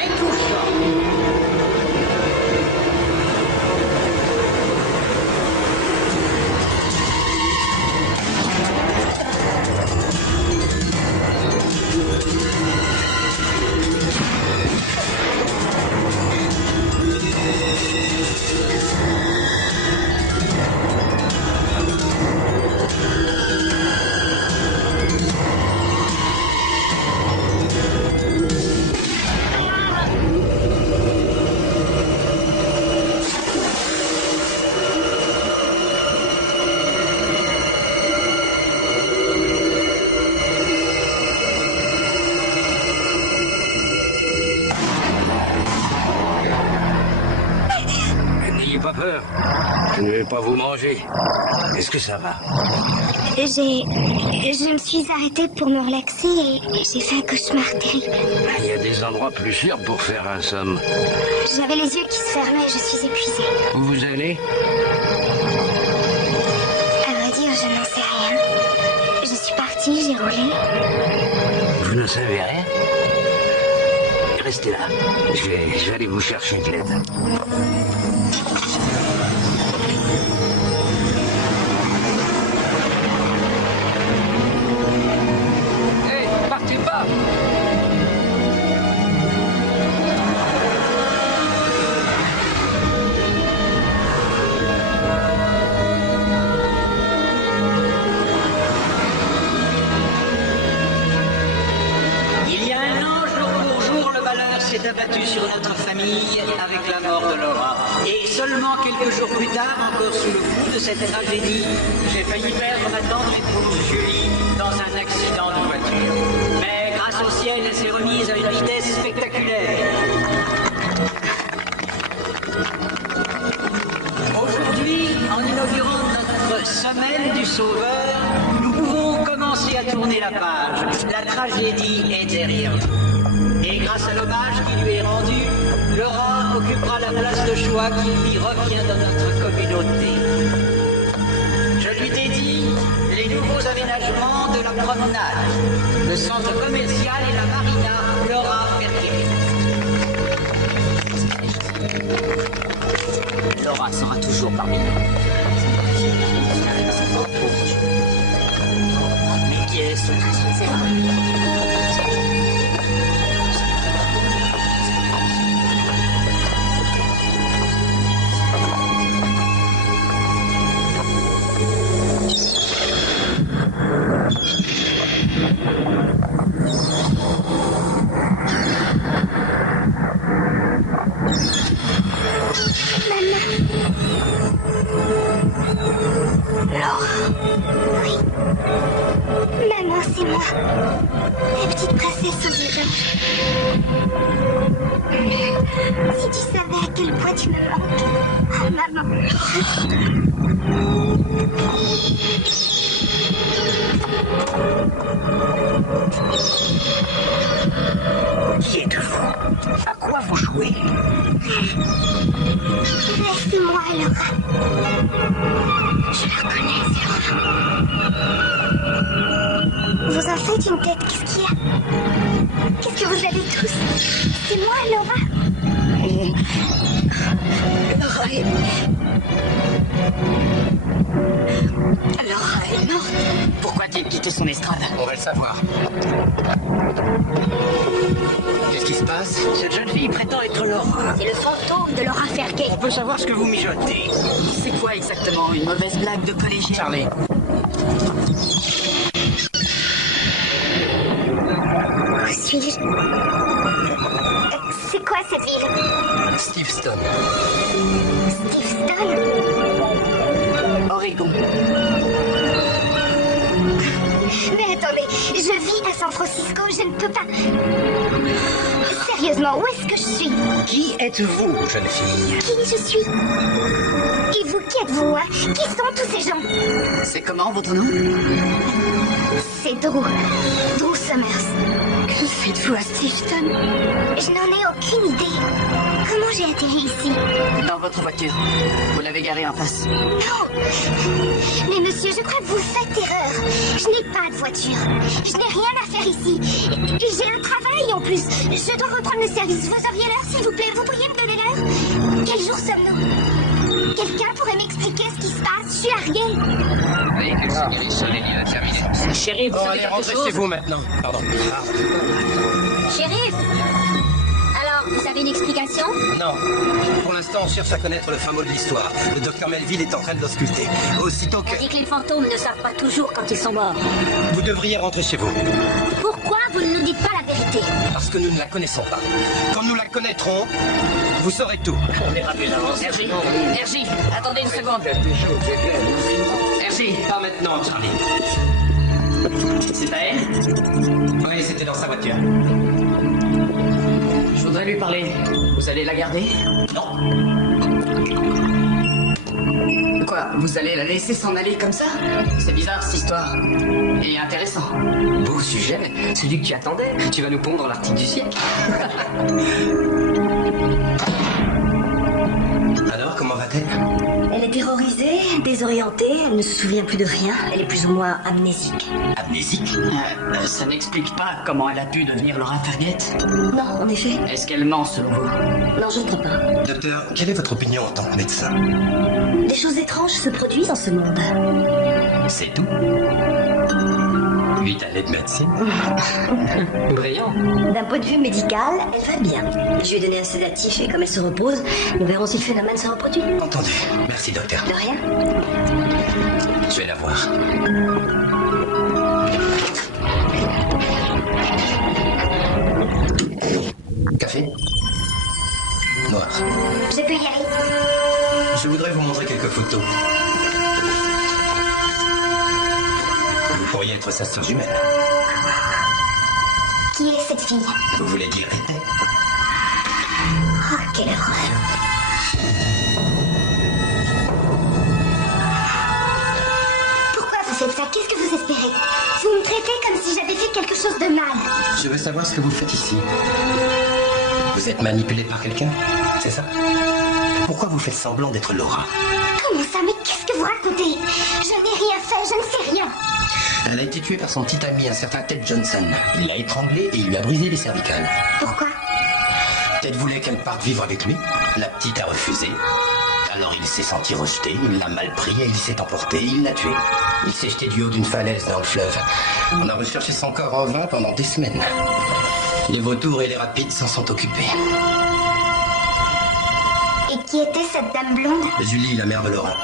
très touchant. N'ayez pas peur. Je ne vais pas vous manger. Est-ce que ça va? Je me suis arrêtée pour me relaxer et j'ai fait un cauchemar terrible. Il y a des endroits plus sûrs pour faire un somme. J'avais les yeux qui se fermaient, je suis épuisée. Où vous allez? À vrai dire, je n'en sais rien. Je suis partie, j'ai roulé. Vous ne savez rien? Restez là. Je vais aller vous chercher de l'aide. Hé, partez pas! Il y a un an, jour pour jour, le malheur s'est abattu sur notre famille avec la mort de Laura. Et seulement quelques jours plus tard, encore sous le coup de cette tragédie, j'ai failli perdre ma tendre épouse Julie dans un accident de voiture. Mais grâce au ciel, elle s'est remise à une vitesse spectaculaire. Aujourd'hui, en inaugurant notre semaine du Sauveur, nous pouvons commencer à tourner la page. La tragédie est derrière nous. Et grâce à l'hommage qui lui est rendu, Laura occupera la place de choix qui lui revient dans notre communauté. Je lui dédie les nouveaux aménagements de la promenade, le centre commercial et la marina Laura Mercury. Laura sera toujours parmi nous. Mais qui est ce Laura. Oui. Maman, c'est moi. La petite princesse aux yeux d'or. Si tu savais à quel point tu me manques. Oh, maman. Qui êtes-vous? À quoi vous jouez? Laisse-moi, Laura. Je la reconnais, c'est Laura. Vous en faites une tête, qu'est-ce qu'il y a? Qu'est-ce que vous avez tous? C'est moi, Laura. Laura est... Laura est morte. Pourquoi a-t-il quitté son estrade? On va le savoir. Qu'est-ce qui se passe? Cette jeune fille prétend être Laura. C'est le fantôme de Laura Ferguet. On peut savoir ce que vous mijotez. C'est quoi exactement? Une mauvaise blague de collégien? Charlie. Où suis-je? C'est quoi cette ville? Steve Stone. Steve Stone? Oregon. Mais attendez, je vis à San Francisco, je ne peux pas... Sérieusement, où est-ce que je suis? Qui êtes-vous, jeune fille? Qui je suis? Et vous, qui êtes-vous, hein? Qui sont tous ces gens? C'est comment votre nom? C'est Drew. Drew Summers. Que faites-vous à Steveston? Je n'en ai aucune idée. Comment j'ai atterri ici? Dans votre voiture. Vous l'avez garée en face. Non. Mais monsieur, je crois que vous faites erreur. Je n'ai pas de voiture. Je n'ai rien à faire ici. Et j'ai un travail en plus. Je dois reprendre le service. Vous auriez l'heure, s'il vous plaît? Vous pourriez me donner l'heure? Quel jour sommes-nous? Quelqu'un pourrait m'expliquer ce qui se passe? Je suis arrivée. Véhicule signalé sonné, il a terminé. Chérie, vous Bon, savez allez, quelque rentrez chose? chez vous maintenant. Pardon. Shérif! Alors, vous avez une explication? Non. Pour l'instant, on cherche à connaître le fin mot de l'histoire. Le docteur Melville est en train de l'ausculter. Aussitôt que... On dit que les fantômes ne savent pas toujours quand ils sont morts. Vous devriez rentrer chez vous. Pourquoi vous ne nous dites pas la vérité? Parce que nous ne la connaissons pas. Quand nous la connaîtrons, vous saurez tout. On est ravis d'avance. Hergé, attendez une seconde. Hergé, Pas maintenant, Charlie. c'est à elle? Oui, c'était dans sa voiture. Je voudrais lui parler. Vous allez la garder? Non. Quoi? Vous allez la laisser s'en aller comme ça? C'est bizarre cette histoire. Et intéressant. Beau sujet, celui que tu attendais. Tu vas nous pondre l'article du siècle. Alors, comment va-t-elle? Elle est terrorisée, désorientée, elle ne se souvient plus de rien, elle est plus ou moins amnésique. Amnésique? Ça n'explique pas comment elle a pu devenir Laura Fargate. Non, en effet. Est-ce qu'elle ment selon vous? Non, je ne crois pas. Docteur, quelle est votre opinion en tant que médecin? Des choses étranges se produisent en ce monde. C'est tout? 8 années de médecine? Brillant. D'un point de vue médical, elle va bien. Je lui ai donné un sédatif et comme elle se repose, nous verrons si le phénomène se reproduit. Entendu. Merci, docteur. De rien. Je vais la voir. Café? Noir. Je peux y aller. Je voudrais vous montrer quelques photos. Vous pourriez être sa sœur jumelle. Qui est cette fille? Vous voulez dire était? Oh, quelle horreur. Pourquoi vous faites ça? Qu'est-ce que vous espérez? Vous me traitez comme si j'avais fait quelque chose de mal. Je veux savoir ce que vous faites ici. Vous êtes manipulé par quelqu'un? C'est ça? Pourquoi vous faites semblant d'être Laura? Comment ça? Mais qu'est-ce que vous racontez? Je n'ai rien fait, je ne sais rien. Elle a été tuée par son petit ami, un certain Ted Johnson. Il l'a étranglée et il lui a brisé les cervicales. Pourquoi? Ted voulait qu'elle parte vivre avec lui. La petite a refusé. Alors il s'est senti rejeté, il l'a mal pris et il s'est emporté. Il l'a tué. Il s'est jeté du haut d'une falaise dans le fleuve. On a recherché son corps en vain pendant des semaines. Les vautours et les rapides s'en sont occupés. Et qui était cette dame blonde? Julie, la mère de Laura.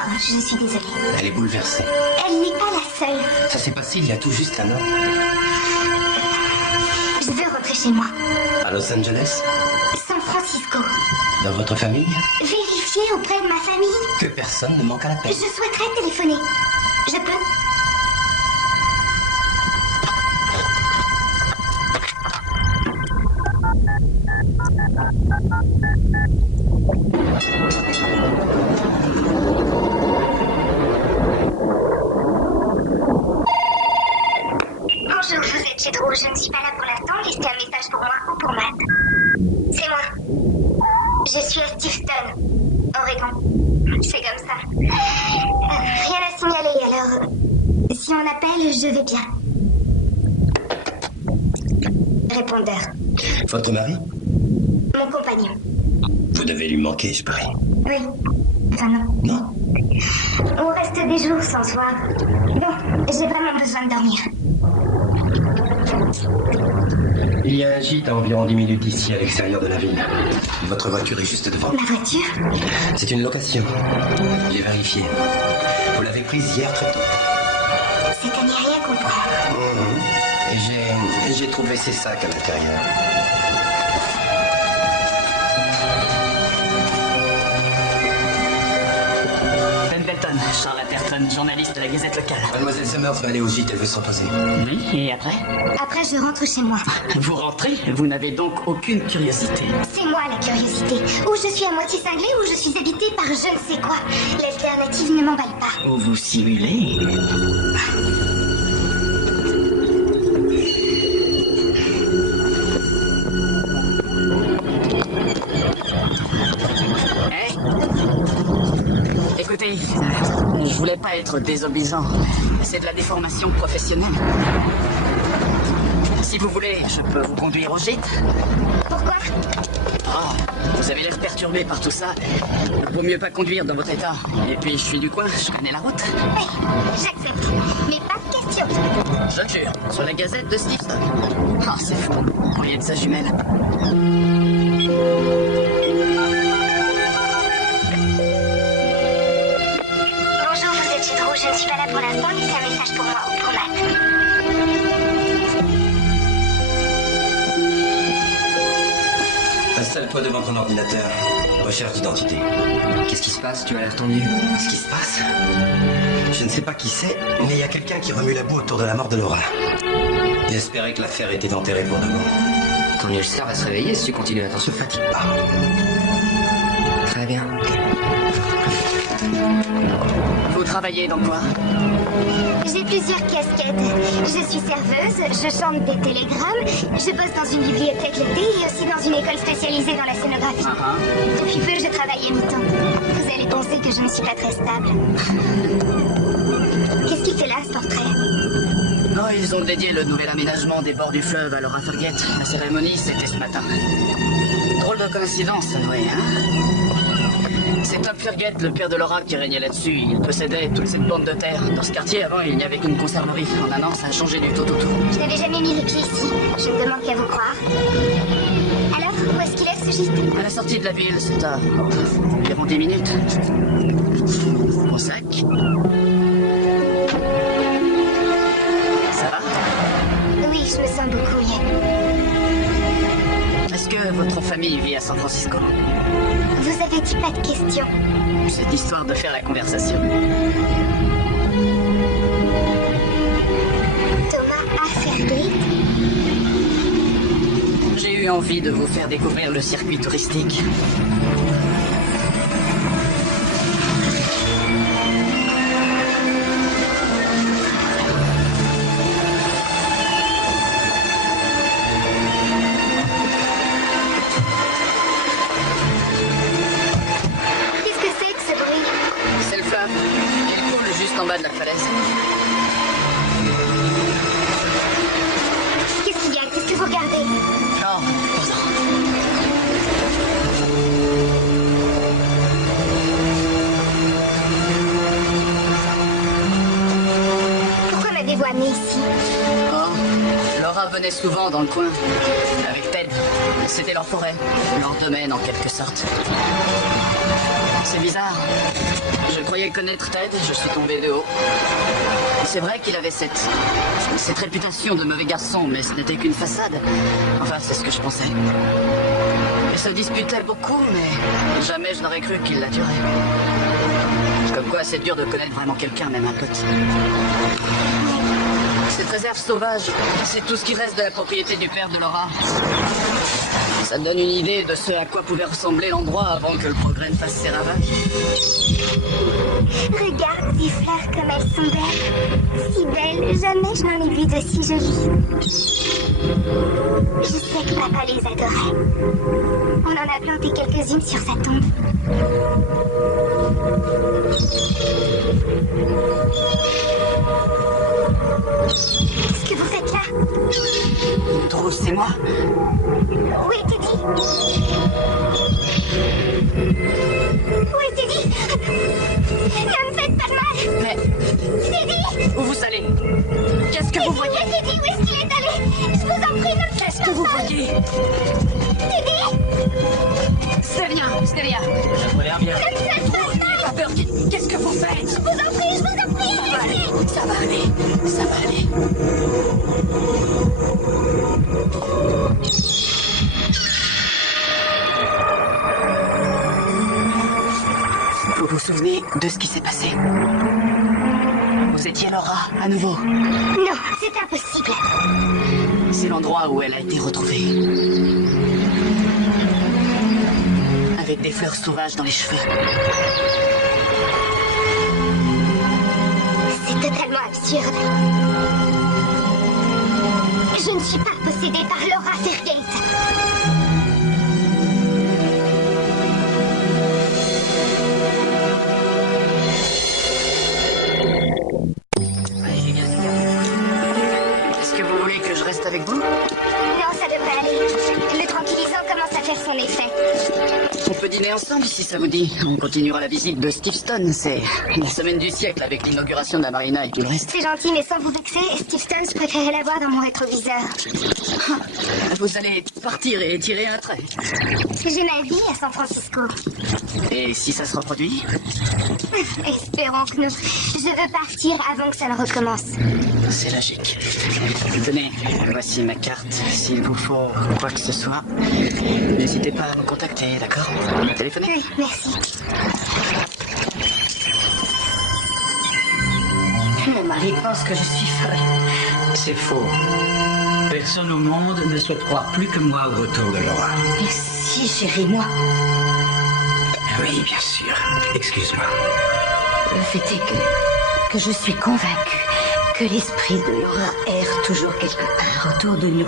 Oh, je suis désolée. Elle est bouleversée. Elle n'est pas la seule. Ça s'est passé il y a tout juste un an. Je veux rentrer chez moi. À Los Angeles? San Francisco. Dans votre famille? Vérifier auprès de ma famille. Que personne ne manque à la Je paix. souhaiterais téléphoner. Je peux? Bonjour, vous êtes chez Drew. Je ne suis pas là pour l'instant. Laissez un message pour moi ou pour Matt. C'est moi. Je suis à Steveston, Oregon. C'est comme ça. Rien à signaler, alors... Si on appelle, je vais bien. Répondeur. Votre mari? Mon compagnon. Vous devez lui manquer, je parie. Oui. Enfin non. Non? On reste des jours sans se voir. Bon, j'ai vraiment besoin de dormir. Il y a un gîte à environ 10 minutes d'ici, à l'extérieur de la ville. Votre voiture est juste devant. Ma voiture? C'est une location. J'ai vérifié. Vous l'avez prise hier très tôt. C'est à n'y rien comprendre. Et j'ai trouvé ces sacs à l'intérieur. Ben Belton, Charles Atherton, journaliste de la Gazette locale. Mademoiselle Summers va aller au gîte, elle veut se reposer. Oui, et après? Après, je rentre chez moi. Vous rentrez? Vous n'avez donc aucune curiosité. C'est moi la curiosité. Ou je suis à moitié cinglée, ou je suis habitée par je ne sais quoi. L'alternative ne m'emballe pas. Ou vous simulez? Oui, je voulais pas être désobligeant. C'est de la déformation professionnelle. Si vous voulez, je peux vous conduire au gîte. Pourquoi? Oh, vous avez l'air perturbé par tout ça. Vaut mieux pas conduire dans votre état. Et puis, je suis du coin, je connais la route. Oui, j'accepte. Mais pas de question. Je te jure, sur la gazette de Stevenson. Ah, c'est fou. On y est de sa jumelle. Bonjour, vous êtes Hydro. Je ne suis pas là pour l'instant, mais c'est un message pour moi ou pour Matt. Installe-toi devant ton ordinateur. Recherche d'identité. Qu'est-ce qui se passe? Tu as l'air tendu. Ce qui se passe? Je ne sais pas qui c'est, mais il y a quelqu'un qui remue la boue autour de la mort de Laura. J'espérais que l'affaire était enterrée pour de bon. Ton Ulster va se réveiller si tu continues à On se fatigue pas. Très bien. Vous travaillez dans quoi? J'ai plusieurs casquettes. Je suis serveuse, je chante des télégrammes, je bosse dans une bibliothèque l'été et aussi dans une école spécialisée dans la scénographie. Depuis peu, je travaille à mi-temps. Vous allez penser que je ne suis pas très stable. Qu'est-ce qu'il fait là, ce portrait? Oh, ils ont dédié le nouvel aménagement des bords du fleuve à Laura Ferget. La cérémonie, c'était ce matin. Drôle de coïncidence, oui, hein? C'est Tom Ferget, le père de Laura, qui régnait là-dessus. Il possédait toute cette bande de terre. Dans ce quartier, avant, il n'y avait qu'une conserverie. En un an, ça a changé du tout au tout. Je n'avais jamais mis les pieds ici. Je ne demande qu'à vous croire. Alors, où est-ce qu'il est, ce gîte? À la sortie de la ville, c'est à environ 10 minutes. Mon sac. Ça va? Oui, je me sens beaucoup mieux. Est-ce que votre famille vit à San Francisco? Vous avez dit pas de questions. C'est histoire de faire la conversation. Thomas Ferget? J'ai eu envie de vous faire découvrir le circuit touristique. Qu'est-ce que c'est que ce bruit? C'est le fleuve. Il coule juste en bas de la falaise. Qu'est-ce qu'il y a? Qu'est-ce que vous regardez? Non, Pourquoi m'avez-vous amené ici? oh, Laura venait souvent dans le coin. Avec Ted. C'était leur forêt. Leur domaine, en quelque sorte. C'est bizarre. Je croyais connaître Ted, je suis tombé de haut. C'est vrai qu'il avait cette réputation de mauvais garçon, mais ce n'était qu'une façade. Enfin, c'est ce que je pensais. Ils se disputaient beaucoup, mais jamais je n'aurais cru qu'il la tuerait. Comme quoi, c'est dur de connaître vraiment quelqu'un, même un pote. Cette réserve sauvage, c'est tout ce qui reste de la propriété du père de Laura. Ça donne une idée de ce à quoi pouvait ressembler l'endroit avant que le progrès ne fasse ses ravages. Regarde ces fleurs comme elles sont belles. Si belles, jamais je n'en ai vu de si jolies. Je sais que papa les adorait. On en a planté quelques-unes sur sa tombe. Qu'est-ce que vous faites là? Trouve, c'est moi. Où est Teddy? Où est Teddy? Ne me faites pas de mal! Mais Teddy! où vous allez? Qu'est-ce que vous voyez? Teddy, où est-ce qu'il est allé? Je vous en prie, ne me faites Qu'est-ce que vous voyez? Teddy! C'est rien. Je me l'air bien. Ne me faites pas de mal! Pas peur. Qu'est-ce que vous faites? Je vous en prie, Ça va aller. Ça va aller. Ça va aller. Vous vous souvenez de ce qui s'est passé? Vous étiez Laura, à nouveau. Non, c'est impossible. C'est l'endroit où elle a été retrouvée. Avec des fleurs sauvages dans les cheveux. C'est totalement absurde. Je ne suis pas possédée par Laura Ferget. peut dîner ensemble si ça vous dit. On continuera la visite de Steve Stone. C'est la semaine du siècle avec l'inauguration de la marina et tout le reste. C'est gentil, mais sans vous vexer, Steve Stone, je préférais la voir dans mon rétroviseur. Vous allez partir et tirer un trait. J'ai ma vie à San Francisco. Et si ça se reproduit? Espérons que non. Je veux partir avant que ça ne recommence. C'est logique. Tenez, voici ma carte. S'il vous faut quoi que ce soit, n'hésitez pas à me contacter, d'accord? Téléphonez. Oui, merci. Mon mari pense que je suis folle. C'est faux. Personne au monde ne souhaite croire plus que moi au retour de Laura. Mais si, chérie, moi. Oui, bien sûr. Excuse-moi. Le fait est que je suis convaincue que l'esprit de Laura erre toujours quelque part autour de nous.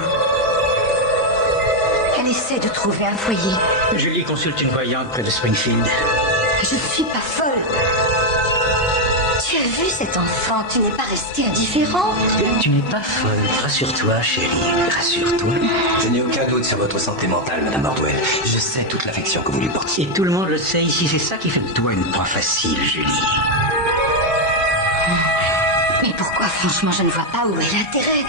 Elle essaie de trouver un foyer. Julie consulte une voyante près de Springfield. Je ne suis pas folle. Tu as vu cet enfant, tu n'es pas resté indifférent. Tu n'es pas folle. Rassure-toi, chérie. Rassure-toi. Je n'ai aucun doute sur votre santé mentale, Madame Ordwell. Je sais toute l'affection que vous lui portiez. Et tout le monde le sait ici. C'est ça qui fait de toi une proie facile, Julie. Mais pourquoi, franchement, je ne vois pas où est l'intérêt.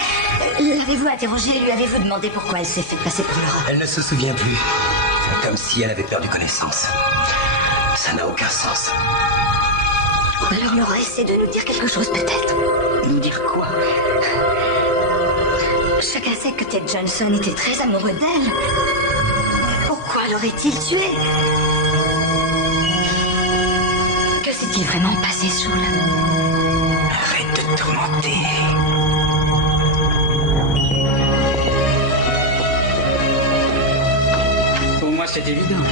L'avez-vous interrogée, lui avez-vous demandé pourquoi elle s'est fait passer pour Laura? Elle ne se souvient plus. Comme si elle avait perdu connaissance. Ça n'a aucun sens. Ou alors Laura essaie de nous dire quelque chose, peut-être. Nous dire quoi? Chacun sait que Ted Johnson était très amoureux d'elle. Pourquoi l'aurait-il tué? Que s'est-il vraiment passé, Soul? Arrête de te tourmenter. Pour moi, c'est évident.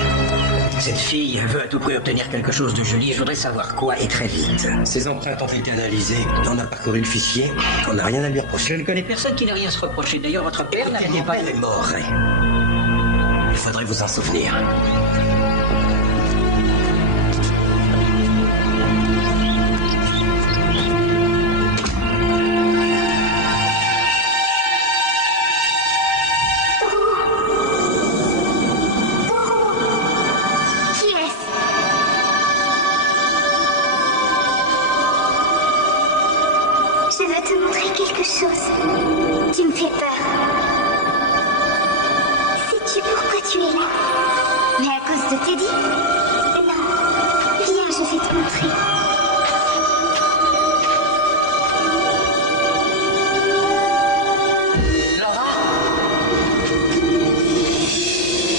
Cette fille veut à tout prix obtenir quelque chose de Julie. Je voudrais savoir quoi et très vite. Ses empreintes ont été analysées. On a parcouru le fichier. On n'a rien à lui reprocher. Je ne connais personne qui n'ait rien à se reprocher. D'ailleurs, votre père n'avait Mon pas... père est mort, Ray. Il faudrait vous en souvenir. Qui est-ce? Je veux te montrer quelque chose. Tu me fais peur. Sais-tu pourquoi tu es là? Mais à cause de Teddy? Non. Viens, je vais te montrer. Laura?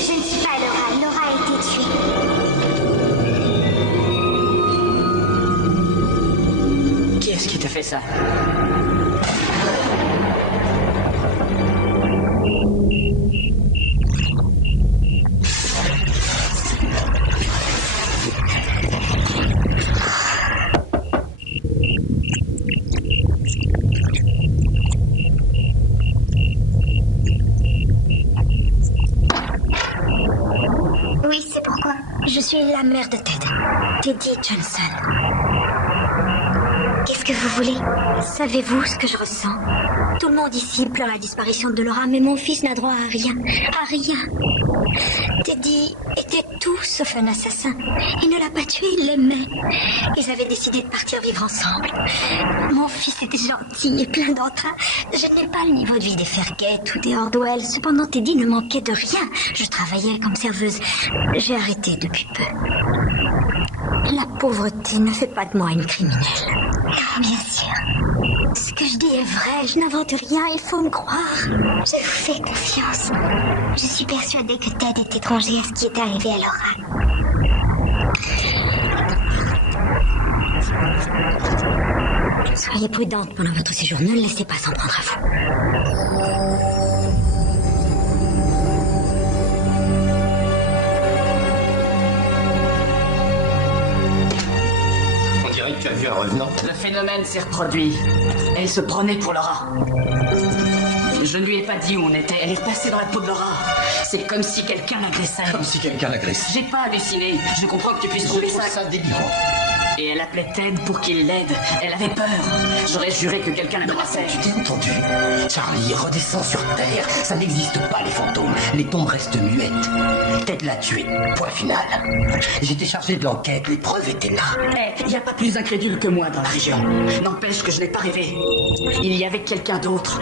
Je ne suis pas Laura. Laura a été tuée. Qui est-ce qui te fait ça? Oui, c'est pourquoi. Je suis la mère de Ted. Teddy Johnson. Qu'est-ce que vous voulez? Savez-vous ce que je ressens? Tout le monde ici pleure la disparition de Laura, mais mon fils n'a droit à rien. À rien. Teddy était tout sauf un assassin. Il ne l'a pas tué, il l'aimait. Ils avaient décidé de partir vivre ensemble. Mon fils était gentil et plein d'entrain. Je n'ai pas le niveau de vie des Fairgate ou des Ordwell. Cependant, Teddy ne manquait de rien. Je travaillais comme serveuse. J'ai arrêté depuis peu. La pauvreté ne fait pas de moi une criminelle. Bien sûr. Ce que je dis est vrai, je n'invente rien, il faut me croire. Je vous fais confiance. Je suis persuadée que Ted est étranger à ce qui est arrivé à Laura. Soyez prudente pendant votre séjour, ne le laissez pas s'en prendre à vous. On dirait que tu as vu un revenant. Le phénomène s'est reproduit. Elle se prenait pour Laura. Je ne lui ai pas dit où on était. Elle est passée dans la peau de Laura. C'est comme si quelqu'un l'agressait. Comme si quelqu'un l'agressait. J'ai pas halluciné. Je comprends que tu puisses trouver ça. délirant. Et elle appelait Ted pour qu'il l'aide. Elle avait peur. J'aurais juré que quelqu'un l'agressait. Tu t'es entendu? Charlie, redescends sur Terre. Ça n'existe pas, les fantômes. les tombes restent muettes. Ted l'a tué. Point final. J'étais chargé de l'enquête, les preuves étaient là. Il n'y a pas plus incrédule que moi dans la région. N'empêche que je n'ai pas rêvé. Il y avait quelqu'un d'autre.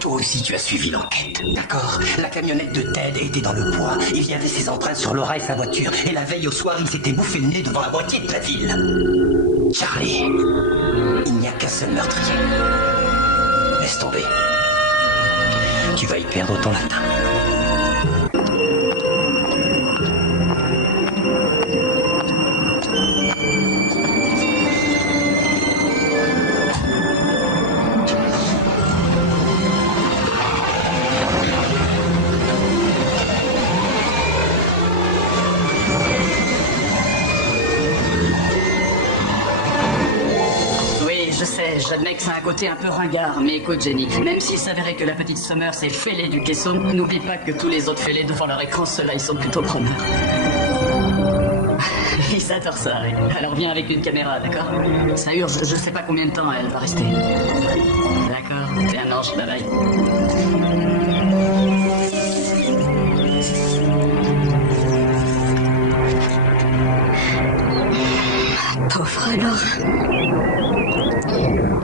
Toi aussi, tu as suivi l'enquête. D'accord. La camionnette de Ted était dans le bois. Il y avait ses empreintes sur Laura et sa voiture. Et la veille au soir, il s'était bouffé le nez devant la moitié de la ville. Charlie, il n'y a qu'un seul meurtrier. Laisse tomber. Tu vas y perdre ton latin. J'admets que ça a un côté un peu ringard, mais écoute Jenny, même s'il s'avérait que la petite Summer c'est le fêlé du caisson, n'oublie pas que tous les autres fêlés devant leur écran, ceux-là ils sont plutôt preneurs. Ils adorent ça, oui. Alors viens avec une caméra, d'accord? Ça urge, je sais pas combien de temps elle va rester. D'accord, t'es un ange, bye bye. Pauvre Laura.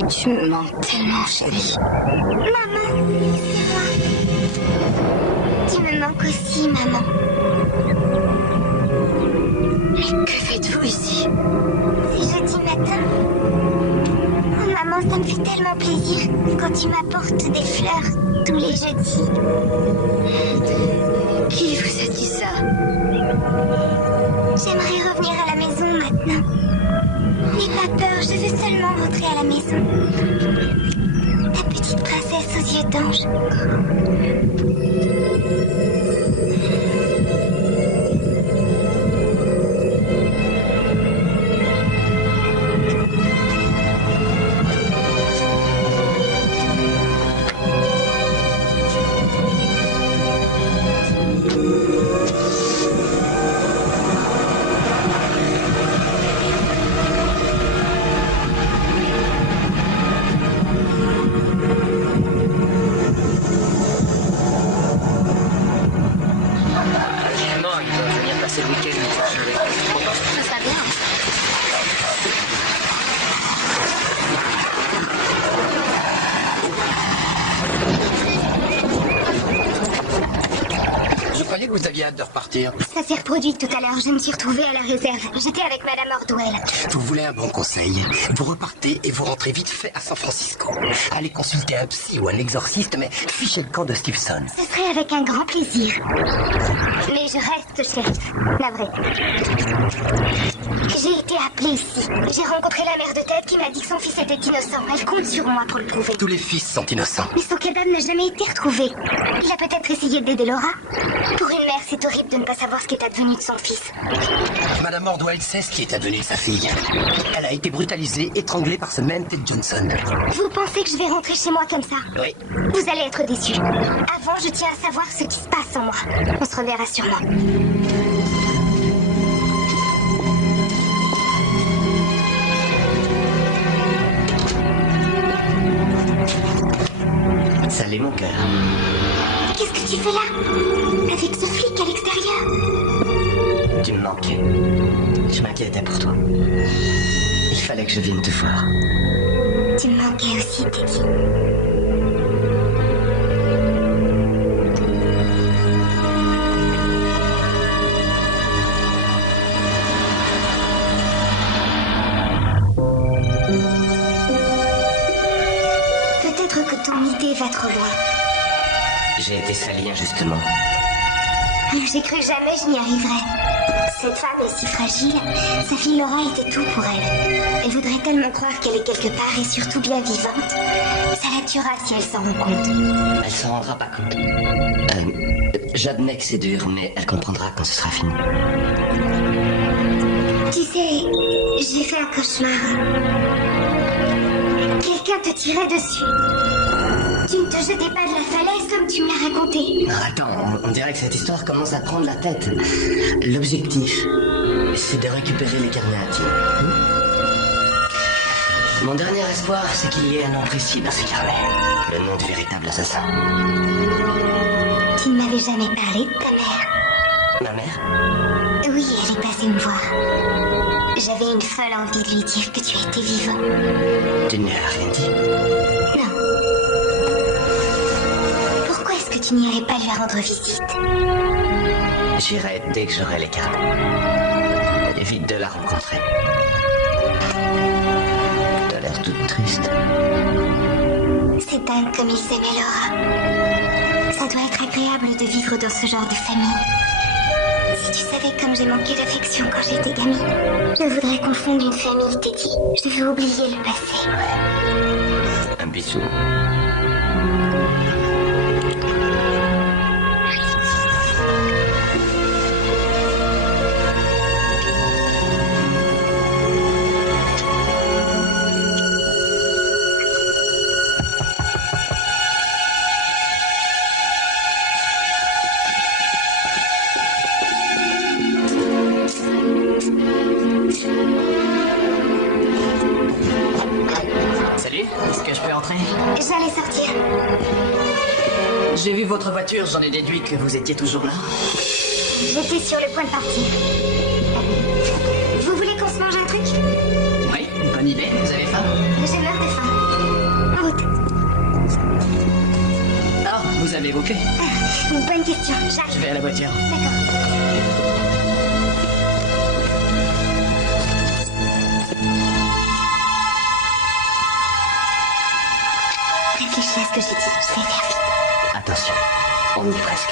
Tu me manques tellement, chérie. Maman, c'est moi. Tu me manques aussi, maman. Mais que faites-vous ici? C'est jeudi matin. Oh, maman, ça me fait tellement plaisir quand tu m'apportes des fleurs tous les jeudis. Qui vous a dit ça? J'aimerais revenir à la maison maintenant. N'aie pas peur, je veux seulement rentrer à la maison. Ta petite princesse aux yeux d'ange. Vous aviez hâte de repartir. Ça s'est reproduit tout à l'heure. Je me suis retrouvée à la réserve. J'étais avec Madame Ordwell. Vous voulez un bon conseil? Vous repartez et vous rentrez vite fait à San Francisco. Allez consulter un psy ou un exorciste, mais fichez le camp de Stevenson. Ce serait avec un grand plaisir. Mais je reste shérif. Navré. J'ai été appelée ici. J'ai rencontré la mère de Ted qui m'a dit que son fils était innocent. Elle compte sur moi pour le prouver. Tous les fils sont innocents. Mais son cadavre n'a jamais été retrouvé. Il a peut-être essayé d'aider Laura. Pour une mère, c'est horrible de ne pas savoir ce qui est advenu de son fils. Madame Ordwell sait ce qui est advenu de sa fille. Elle a été brutalisée, étranglée par ce même Ted Johnson. Vous pensez que je vais rentrer chez moi comme ça? Oui. Vous allez être déçus. Avant, je tiens à savoir ce qui se passe en moi. On se reverra sûrement. Salut mon cœur. Qu'est-ce que tu fais là? Avec ce flic à l'extérieur? Tu me manquais. Je m'inquiétais pour toi. Il fallait que je vienne te voir. Tu me manquais aussi, Teddy. Peut-être que ton idée va trop loin. J'ai été sali injustement. J'ai cru jamais je n'y arriverais. Cette femme est si fragile. Sa fille Laura était tout pour elle. Elle voudrait tellement croire qu'elle est quelque part et surtout bien vivante. Ça la tuera si elle s'en rend compte. Elle s'en rendra pas compte. J'admets que c'est dur, mais elle comprendra quand ce sera fini. Tu sais, j'ai fait un cauchemar. Quelqu'un te tirait dessus. Tu ne te jetais pas de la falaise comme tu me l'as raconté. Non, attends, on dirait que cette histoire commence à prendre la tête. L'objectif, c'est de récupérer les carnets intimes. Mon dernier espoir, c'est qu'il y ait un nom précis dans ces carnets. Le nom du véritable assassin. Tu ne m'avais jamais parlé de ta mère. Ma mère? Oui, elle est passée me voir. J'avais une folle envie de lui dire que tu étais vivant. Tu ne lui as rien dit? Non. Pourquoi est-ce que tu n'irais pas lui rendre visite? J'irai dès que j'aurai les cartes. Évite de la rencontrer. T'as l'air toute triste. C'est dingue comme ils s'aimaient, Laura. Ça doit être agréable de vivre dans ce genre de famille. Si tu savais comme j'ai manqué d'affection quand j'étais gamine. Je voudrais qu'on fonde une famille, Teddy. Je veux oublier le passé. Un bisou. Salut, est-ce que je peux entrer? J'allais sortir. J'ai vu votre voiture, j'en ai déduit que vous étiez toujours là. J'étais sur le point de partir. Vous voulez qu'on se mange un truc? Oui, bonne idée, vous avez faim? J'ai meurt de faim. En route. Ah, vous avez évoqué. Une bonne question. Je J'arrive. vais à la voiture. D'accord. Réfléchis à ce que j'ai dit. Je vais faire vite. Attention, on y est presque.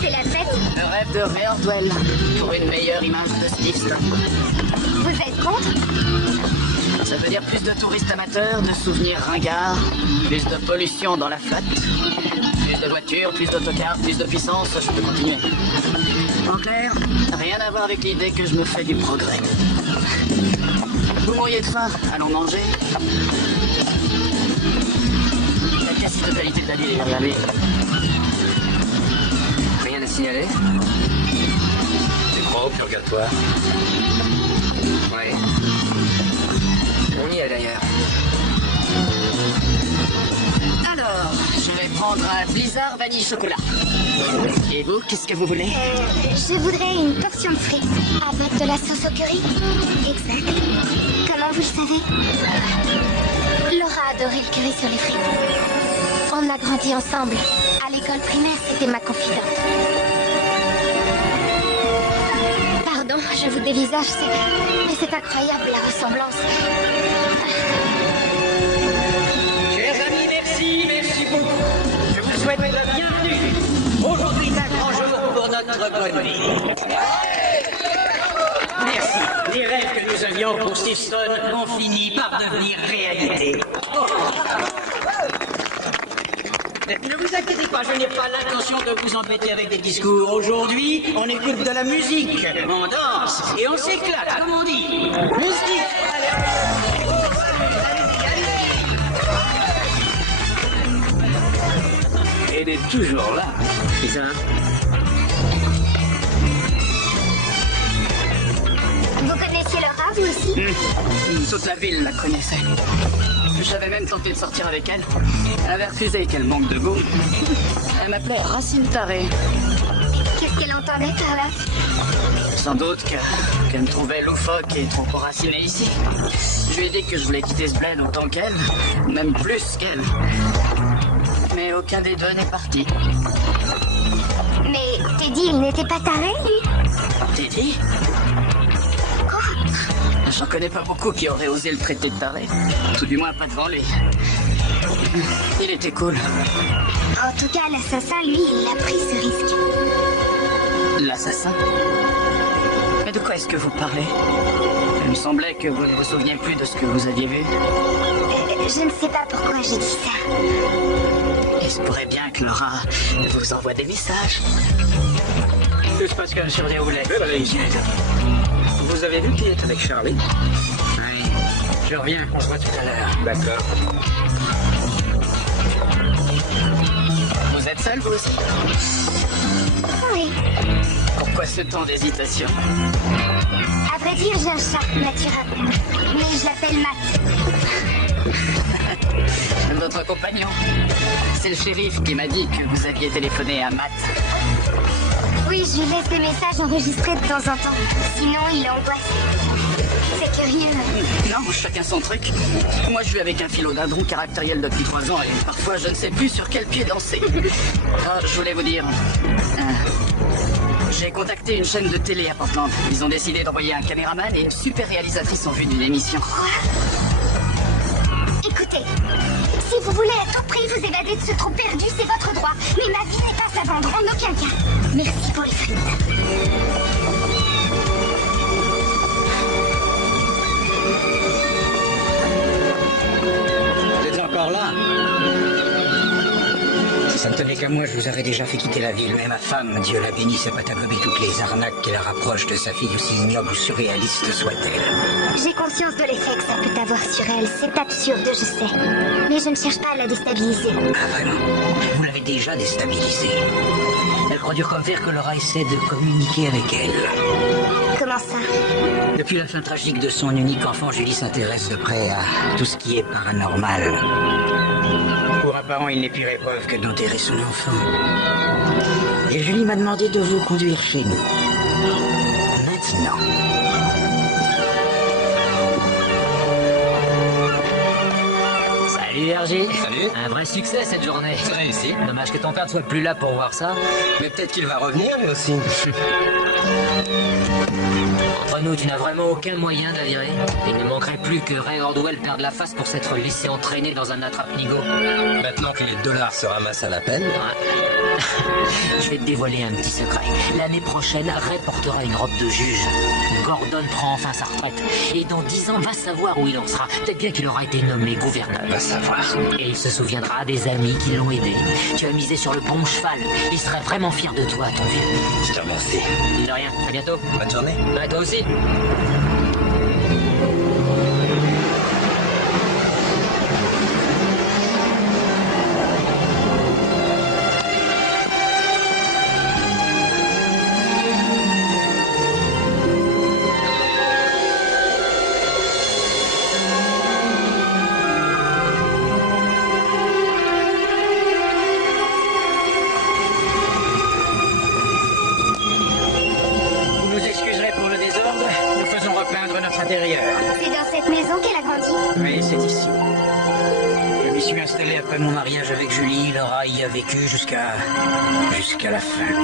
C'est la fête. Le rêve de Ray Ordwell pour une meilleure image de Steve Stone. Vous êtes contre? Ça veut dire plus de touristes amateurs, de souvenirs ringards, plus de pollution dans la flotte, plus de voitures, plus d'autocars, plus de puissance, je peux continuer. En clair, rien à voir avec l'idée que je me fais du progrès. Vous mourriez de faim, allons manger. La quasi-totalité de la ville est derrière lui. Rien à signaler? Tu crois au purgatoire? Ouais. On y est d'ailleurs. Alors, je vais prendre un Blizzard vanille chocolat. Et vous, qu'est-ce que vous voulez? Je voudrais une portion de frites avec de la sauce au curry. Exact. Comment vous le savez? Laura adorait le curry sur les frites. On a grandi ensemble. À l'école primaire, c'était ma confidente. Pardon, je vous dévisage, mais c'est incroyable la ressemblance. Chers amis, merci beaucoup. Je vous souhaite la bienvenue. Aujourd'hui est un grand jour pour notre colonie. Merci. Les rêves que nous avions pour Steve Stone ont fini par devenir réalité. Ne vous inquiétez pas, je n'ai pas l'intention de vous embêter avec des discours. Aujourd'hui, on écoute de la musique, on danse et on s'éclate, comme on dit. Musique. Elle est toujours là. C'est ça? Vous connaissiez Laura, vous aussi? Toute la ville la connaissait. J'avais même tenté de sortir avec elle. Elle avait refusé, qu'elle manque de goût. Elle m'appelait Racine Tarée. Qu'est-ce qu'elle entendait par là? Sans doute qu'elle me trouvait loufoque et trop enracinée ici. Je lui ai dit que je voulais quitter ce bled autant qu'elle, même plus qu'elle. Mais aucun des deux n'est parti. Mais Teddy, il n'était pas taré, lui? Teddy? J'en connais pas beaucoup qui auraient osé le traiter de taré. Tout du moins pas devant lui. Il était cool. En tout cas, l'assassin, lui, il a pris ce risque. L'assassin? Mais de quoi est-ce que vous parlez? Il me semblait que vous ne vous souveniez plus de ce que vous aviez vu. Je ne sais pas pourquoi j'ai dit ça. Il se pourrait bien que Laura vous envoie des messages. Tout se passe comme sur des roulettes. Vous avez vu qui est avec Charlie? Oui. Je reviens, on se voit tout à l'heure. D'accord. Vous êtes êtes seule, vous aussi? Oui. Pourquoi ce temps d'hésitation? À vrai dire, j'ai un chat, naturellement. Mais je l'appelle Matt. Votre compagnon? C'est le shérif qui m'a dit que vous aviez téléphoné à Matt. Oui, je lui laisse des messages enregistrés de temps en temps. Sinon, il est angoissé. C'est curieux. Non, chacun son truc. Moi, je suis avec un philodendron caractériel depuis 3 ans et parfois, je ne sais plus sur quel pied danser. Ah, je voulais vous dire... j'ai contacté une chaîne de télé à Portland. Ils ont décidé d'envoyer un caméraman et une super réalisatrice en vue d'une émission. Écoutez, si vous voulez à tout prix vous évader de ce trou perdu, c'est votre droit. Mais ma vie n'est pas à vendre en aucun cas. Merci pour les frites. Vous êtes encore là? Si ça ne tenait qu'à moi, je vous aurais déjà fait quitter la ville. Mais ma femme, Dieu la bénisse, n'a pas à gober toutes les arnaques qui la rapprochent de sa fille, aussi ignoble ou surréaliste soit-elle. J'ai conscience de l'effet que ça peut avoir sur elle. C'est absurde, je sais. Mais je ne cherche pas à la déstabiliser. Ah, vraiment? Vous l'avez déjà déstabilisée. Elle croit dur comme fer que Laura essaie de communiquer avec elle. Comment ça? Depuis la fin tragique de son unique enfant, Julie s'intéresse de près à tout ce qui est paranormal. Pour un parent, il n'est pire épreuve que d'enterrer son enfant. Et Julie m'a demandé de vous conduire chez nous. Maintenant. Salut Hergé. Salut. Un vrai succès cette journée. C'est réussi. Dommage que ton père ne soit plus là pour voir ça. Mais peut-être qu'il va revenir lui aussi. Entre nous, tu n'as vraiment aucun moyen de la virer. Il ne manquerait plus que Ray Ordwell perde la face pour s'être laissé entraîner dans un attrape-nigo. Maintenant que les dollars se ramassent à la peine. Je vais te dévoiler un petit secret. L'année prochaine, Ray portera une robe de juge. Gordon prend enfin sa retraite. Et dans 10 ans, va savoir où il en sera. Peut-être bien qu'il aura été nommé gouverneur. Va savoir. Et il se souviendra des amis qui l'ont aidé. Tu as misé sur le bon cheval. Il serait vraiment fier de toi, ton vieux. Je te remercie. De rien. À bientôt. Bonne journée. Ouais, toi aussi. Vous nous excuserez pour le désordre. Nous faisons repeindre notre intérieur. C'est dans cette maison qu'elle a grandi. Oui, c'est ici. Je m'y suis installé après mon mariage avec Julie. Laura y a vécu jusqu'à la fin.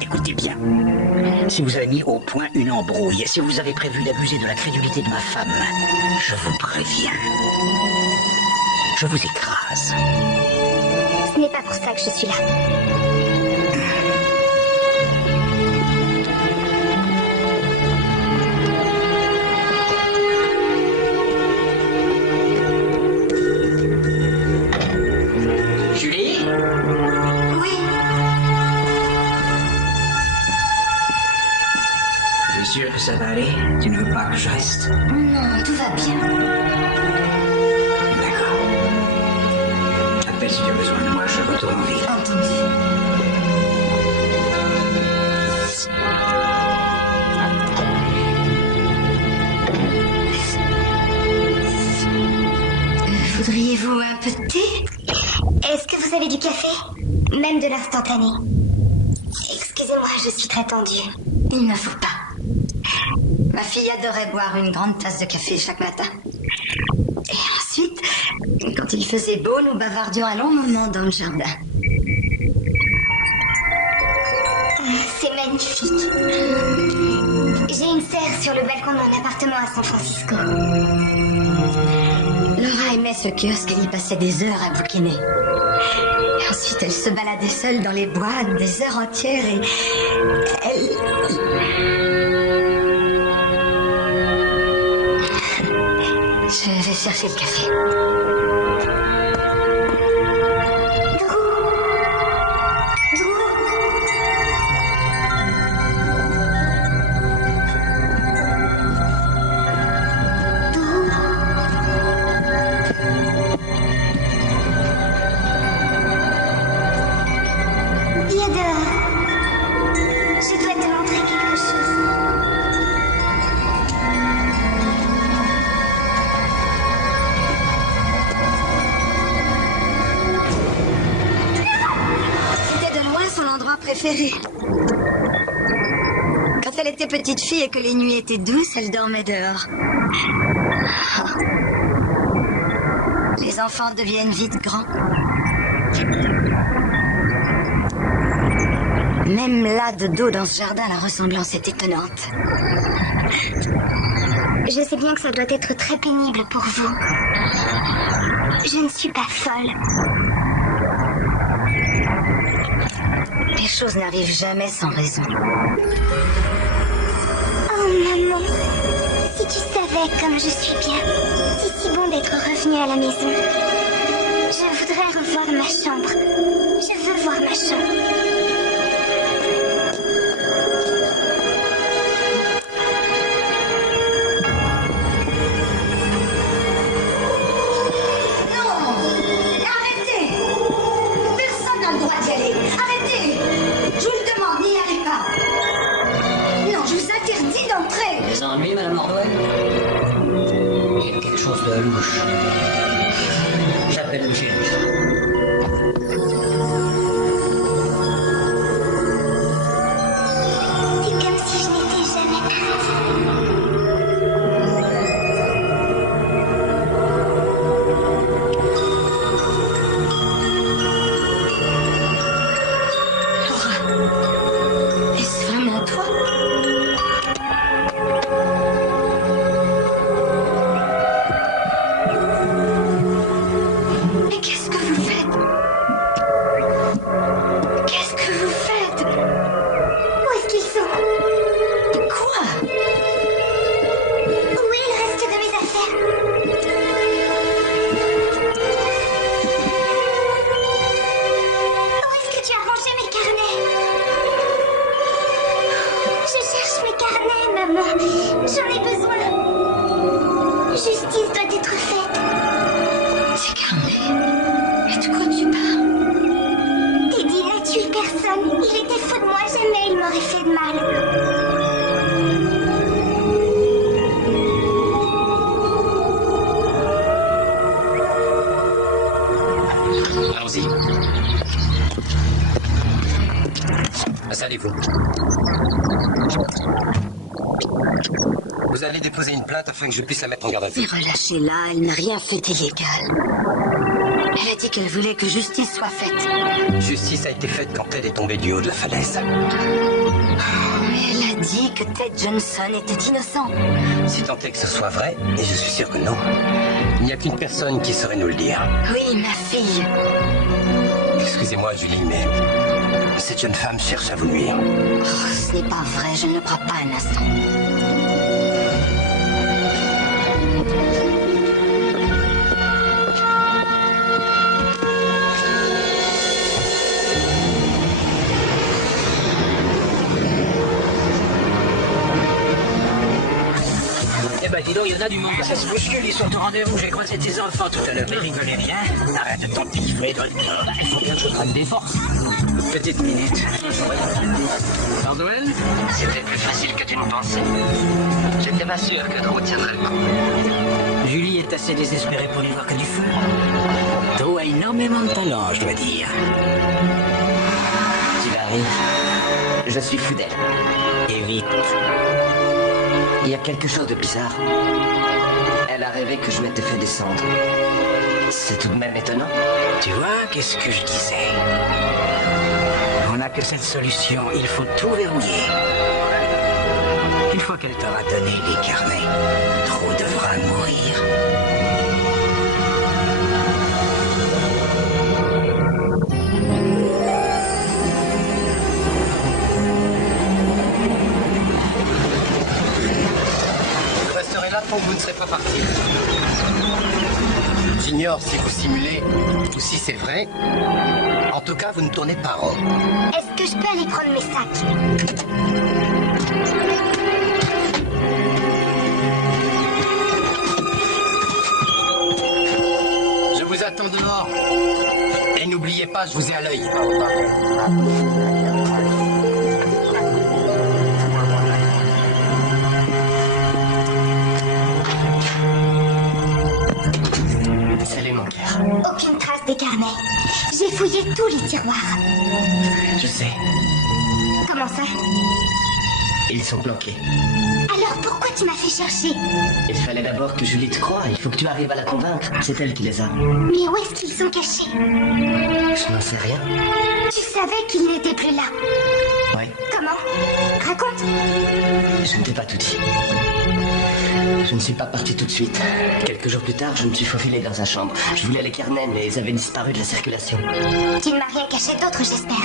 Écoutez bien. Si vous avez mis au point une embrouille, si vous avez prévu d'abuser de la crédulité de ma femme, je vous préviens. Je vous écrase. Ce n'est pas pour ça que je suis là. Julie? Oui. Tu es sûr que ça va aller? Tu ne veux pas que je reste? Non, tout va bien. D'accord. Appelle si tu as besoin de moi, je retourne en ville. Entendu. Voudriez-vous un peu de thé? Est-ce que vous avez du café? Même de l'instantané. Excusez-moi, je suis très tendue. Il ne faut pas. Ma fille adorait boire une grande tasse de café chaque matin. Et ensuite, quand il faisait beau, nous bavardions un long moment dans le jardin. C'est magnifique. J'ai une serre sur le balcon de mon appartement à San Francisco. Laura aimait ce kiosque et y passait des heures à bouquiner. Et ensuite, elle se baladait seule dans les bois des heures entières et... elle... Je vais chercher le café. Viens dehors. Je dois te montrer quelque chose. C'était de loin son endroit préféré. Quand elle était petite fille et que les nuits étaient douces, elle dormait dehors. Les enfants deviennent vite grands. Même là, de dos dans ce jardin, la ressemblance est étonnante. Je sais bien que ça doit être très pénible pour vous. Je ne suis pas folle. Les choses n'arrivent jamais sans raison. Oh maman, si tu savais comme je suis bien. C'est si bon d'être revenue à la maison. Je voudrais revoir ma chambre. Je veux voir ma chambre. Des ennuis, Madame Ordway? Il y a quelque chose de louche. J'appelle le shérif. C'est comme si je n'étais jamais arrivée. Laura, est-ce vraiment toi? J'en ai besoin. Justice doit être faite. C'est Carnet. Mais de quoi tu parles? Teddy n'a tué personne. Il était fou de moi. Jamais il m'aurait fait de mal. Allons-y. Installez-vous. Vous allez déposer une plainte afin que je puisse la mettre en garde à vue. Mais relâchez-la, elle n'a rien fait d'illégal. Elle a dit qu'elle voulait que justice soit faite. Justice a été faite quand Ted est tombé du haut de la falaise. Mais elle a dit que Ted Johnson était innocent. Si tant est que ce soit vrai, et je suis sûr que non, il n'y a qu'une personne qui saurait nous le dire. Oui, ma fille. Excusez-moi, Julie, mais cette jeune femme cherche à vous nuire. Oh, ce n'est pas vrai, je ne le crois pas un instant. Eh ben dis donc, il y en a du monde. Ça se bouscule, ils sont au rendez-vous. J'ai croisé tes enfants tout à l'heure. Mais rigolez bien. Arrête de t'empiffrer. Il faut bien que je prenne des forces. Petite minute. Ordwell? C'était plus facile que tu ne pensais. J'étais pas sûr que Drew tiendrait le coup. Julie est assez désespérée pour n'y voir que du feu. Drew a énormément de talent, je dois dire. Hilary, je suis fou d'elle. Et vite. Il y a quelque chose de bizarre. Elle a rêvé que je m'étais fait descendre. C'est tout de même étonnant. Tu vois, qu'est-ce que je disais? On n'a que cette solution. Il faut tout verrouiller. Une fois qu'elle t'aura donné les carnets, Drew devra mourir. Je resterai là tant que vous ne serez pas parti. J'ignore si vous simulez ou si c'est vrai. En tout cas, vous ne tournez pas rond. Est-ce que je peux aller prendre mes sacs? Je vous attends dehors. Et n'oubliez criez pas, je vous ai à l'œil. Salut, mon cœur. Aucune trace des carnets. J'ai fouillé tous les tiroirs. Je sais, Comment ça? ils sont planqués. Alors pourquoi tu m'as fait chercher? Il fallait d'abord que Julie te croie. Il faut que tu arrives à la convaincre. C'est elle qui les a. Mais où est-ce qu'ils sont cachés? Je n'en sais rien. Tu savais qu'ils n'étaient plus là. Ouais, Comment? Raconte. je ne t'ai pas tout dit. Je ne suis pas parti tout de suite. Quelques jours plus tard, je me suis faufilé dans sa chambre. Je voulais les carnets, mais ils avaient disparu de la circulation. Tu ne m'as rien caché d'autre, j'espère.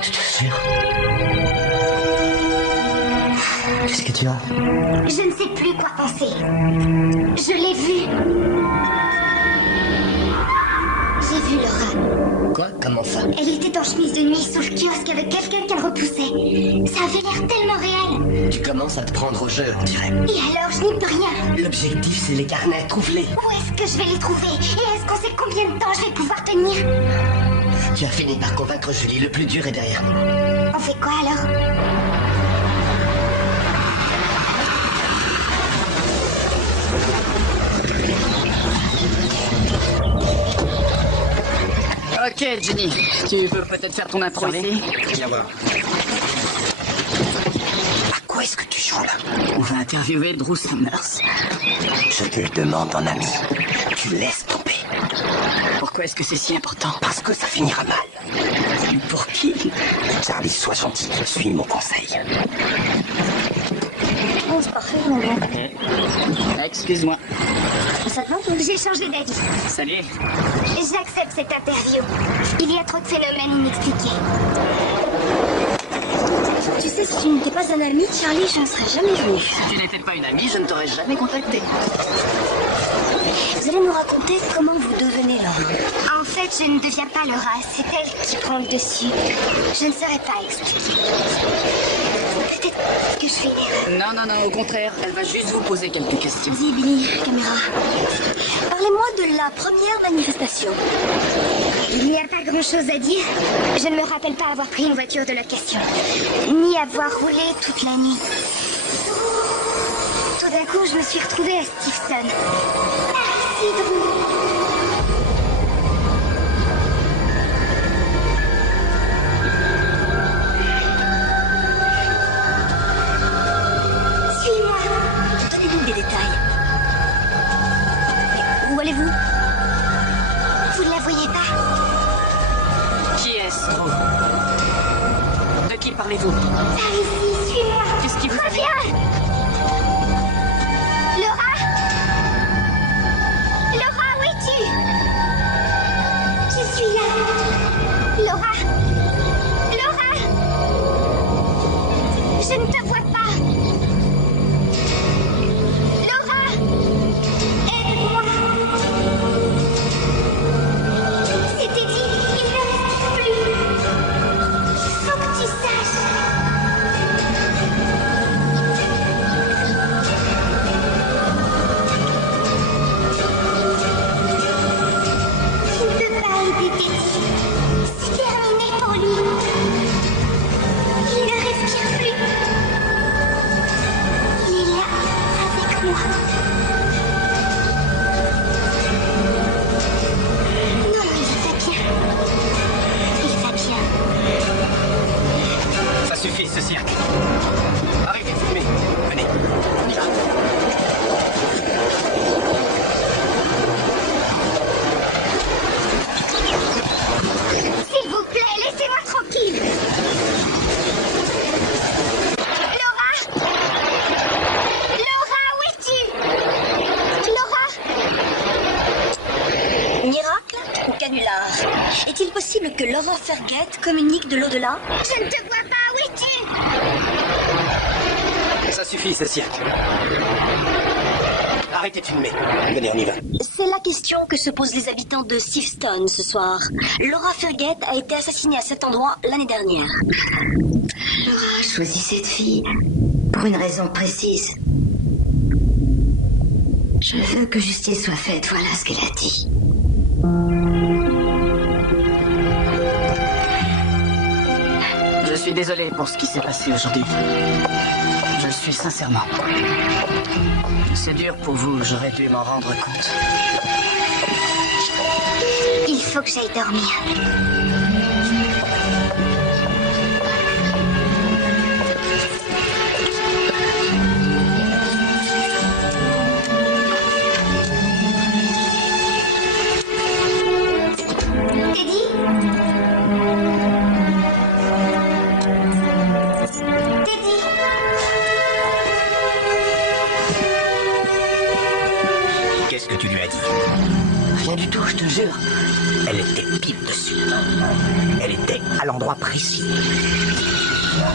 Je te jure. Qu'est-ce que tu as? Je ne sais plus quoi penser. Je l'ai vue. J'ai vu Laura. Quoi? Comment ça? Elle était en chemise de nuit sous le kiosque avec quelqu'un qu'elle repoussait. Ça avait l'air tellement réel. Tu commences à te prendre au jeu, on dirait. Et alors, je n'y peux rien. L'objectif, c'est les carnets. Trouve-les. Où est-ce que je vais les trouver? Et est-ce qu'on sait combien de temps je vais pouvoir tenir? Tu as fini par convaincre Julie. Le plus dur est derrière nous. On fait quoi alors? Ok, Jenny, tu peux peut-être faire ton intro ici? Viens voir. À quoi est-ce que tu joues là? On va interviewer Drew Summers. Je te le demande en ami. Tu laisses tomber. Pourquoi est-ce que c'est si important? Parce que ça finira mal. Pour qui? Charlie, sois gentil. Suis mon conseil. Oh, c'est parfait, maman. Excuse-moi. Ça te va? J'ai changé d'avis. Salut. J'accepte cette interview. Il y a trop de phénomènes inexpliqués. Tu sais, si tu n'étais pas un ami, Charlie, je ne serais jamais venue. Si tu n'étais pas une amie, je ne t'aurais jamais contacté. Vous allez nous raconter comment vous devenez Laura. En fait, je ne deviens pas Laura, c'est elle qui prend le dessus. Je ne saurais pas expliquer. Peut-être que je fais une erreur. Non, au contraire, elle va juste vous poser quelques questions. Vas-y, Billy, caméra. Parlez-moi de la première manifestation. Il n'y a pas grand-chose à dire. Je ne me rappelle pas avoir pris une voiture de location, ni avoir roulé toute la nuit. Tout d'un coup, je me suis retrouvée à Steveston. Merci, Drew. Suis-moi. Donnez-nous des détails. Où allez-vous? Vous ne la voyez pas? Qui est-ce, Drew? De qui parlez-vous? Par ici, suis-moi. Qu'est-ce qui vous arrive? Reviens. Laura? Laura, où es-tu? Je suis là. Laura? Laura? Je ne te vois pas. Laura? Aide-moi. C'était dit, il ne respire plus. Faut que tu saches. Il ne peut pas aider Teddy. C'est terminé pour lui. Il ne respire plus. Il est là, avec moi. Non, il va bien. Il va bien. Ça suffit, ce cirque. Arrêtez de filmer. Venez, on y va. S'il vous plaît, laissez-moi tranquille. Laura? Laura, où es-tu? Laura? Miracle ou canular? Est-il possible que Laura Fergate communique de l'au-delà? Je ne te vois pas, où es-tu? Ça suffit, ce cirque. Arrêtez de filmer. Venez, on y va. C'est la question que se posent les habitants de Steveston ce soir. Laura Fergate a été assassinée à cet endroit l'année dernière. Laura a choisi cette fille pour une raison précise. Je veux que justice soit faite, voilà ce qu'elle a dit. suis désolé pour ce qui s'est passé aujourd'hui. Je le suis sincèrement. C'est dur pour vous, j'aurais dû m'en rendre compte. Il faut que j'aille dormir. Qu'est-ce que tu lui as dit? Rien du tout, je te jure. Elle était pile dessus. Elle était à l'endroit précis.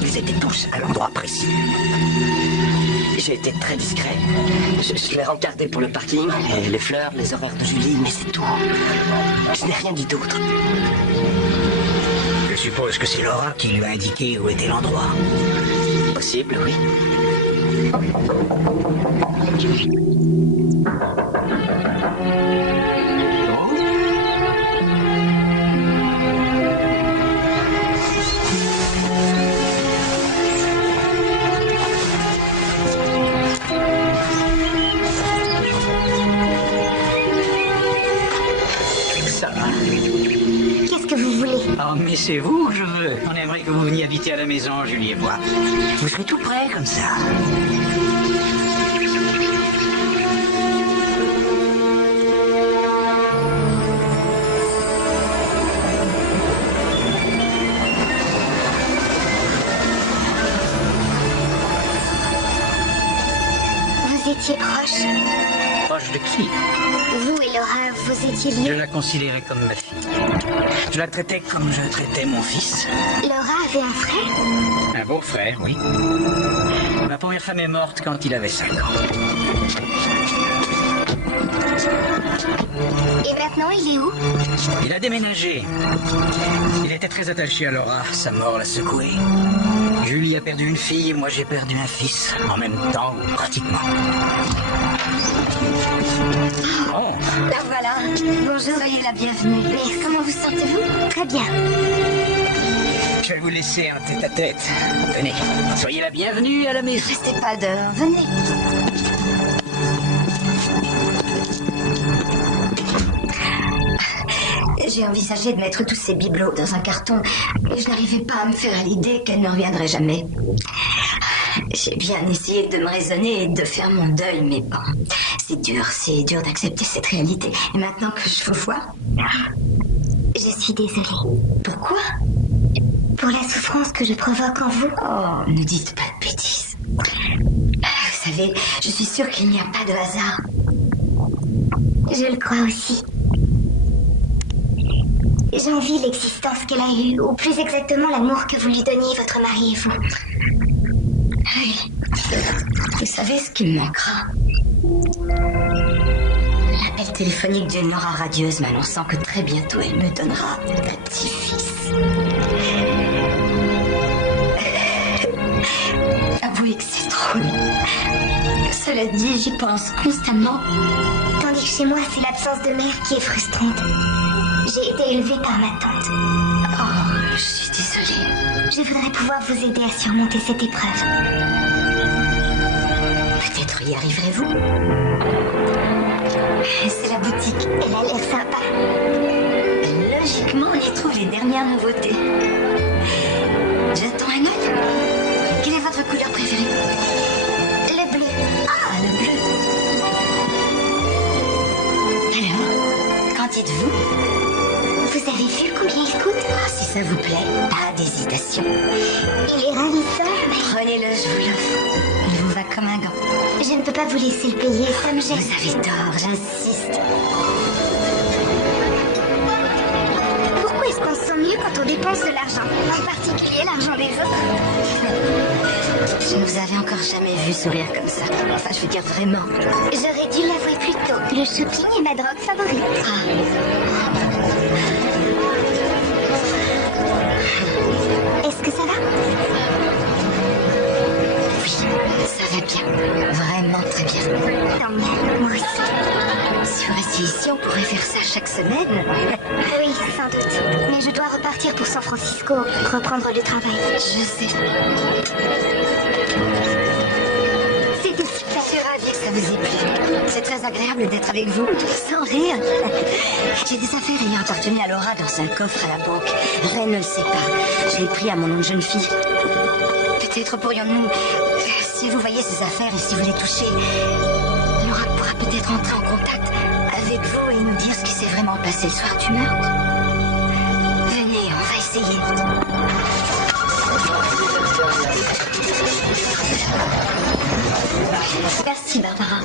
Ils étaient tous à l'endroit précis. J'ai été très discret. Je l'ai rencardé pour le parking, et les fleurs, les horaires de Julie, mais c'est tout. Je n'ai rien dit d'autre. Je suppose que c'est Laura qui lui a indiqué où était l'endroit. Possible, oui. Ça va. Qu'est-ce que vous voulez? Oh, mais c'est vous que je veux. On aimerait que vous veniez habiter à la maison, Julie et moi. Vous serez tout près comme ça. Vous étiez proches. Proche de qui? Vous et Laura, vous étiez Je liés. la considérais comme ma fille. Je la traitais comme je traitais mon fils. Laura avait un frère? Un beau-frère, oui. Ma première femme est morte quand il avait 5 ans. Et maintenant, il est où? Il a déménagé. Il était très attaché à Laura. Sa mort l'a secoué. Julie a perdu une fille, moi j'ai perdu un fils. En même temps, pratiquement. Oh, La voilà. Bonjour, soyez la bienvenue. Mais comment vous sentez-vous? Très bien. je vais vous laisser un tête-à-tête. Tenez, soyez la bienvenue à la maison. Restez pas dehors, venez. J'ai envisagé de mettre tous ces bibelots dans un carton, mais je n'arrivais pas à me faire à l'idée qu'elle ne reviendrait jamais. J'ai bien essayé de me raisonner et de faire mon deuil, mais bon, c'est dur d'accepter cette réalité. Et maintenant que je vous vois... Je suis désolée. Pourquoi? Pour la souffrance que je provoque en vous. Oh, ne dites pas de bêtises. Vous savez, je suis sûre qu'il n'y a pas de hasard. Je le crois aussi. J'envie l'existence qu'elle a eue, ou plus exactement l'amour que vous lui donniez, votre mari et vous. Oui. Vous savez ce qui me manquera? L'appel téléphonique d'une Laura radieuse m'annonçant que très bientôt elle me donnera un petit-fils. Avouez que c'est drôle. Cela dit, j'y pense constamment. Tandis que chez moi, c'est l'absence de mère qui est frustrante. J'ai été élevée par ma tante. Oh, je suis désolée. Je voudrais pouvoir vous aider à surmonter cette épreuve. Peut-être y arriverez-vous. C'est la boutique. Elle a l'air sympa. Logiquement, on y trouve les dernières nouveautés. J'attends un œil. Quelle est votre couleur préférée? Le bleu. Ah, le bleu. Alors, qu'en dites-vous? Vous avez vu combien il coûte? Ah, si ça vous plaît, pas d'hésitation. Il est ravissant. Prenez-le, je vous l'offre. Il vous va comme un gant. Je ne peux pas vous laisser le payer, ça me gêne. Vous avez tort, j'insiste. Pourquoi est-ce qu'on se sent mieux quand on dépense de l'argent? En particulier l'argent des autres. Je ne vous avais encore jamais vu sourire comme ça. Enfin, je veux dire vraiment. J'aurais dû l'avouer plus tôt. Le shopping est ma drogue favorite. Est-ce que ça va? Oui, ça va bien. Vraiment très bien. Tant mieux, moi aussi. Si vous restiez ici, on pourrait faire ça chaque semaine. Oui, sans doute. Mais je Je dois repartir pour San Francisco, reprendre le travail. Je sais. C'était super. Je suis ravie que ça vous ait plu. C'est très agréable d'être avec vous. Sans rire. J'ai des affaires ayant appartenu à Laura dans un coffre à la banque. Ray ne le sait pas. Je l'ai pris à mon nom de jeune fille. Peut-être pourrions-nous... Si vous voyez ces affaires et si vous les touchez, Laura pourra peut-être entrer en contact avec vous et nous dire ce qui s'est vraiment passé le soir du meurtre. Venez, on va essayer. Merci, Barbara.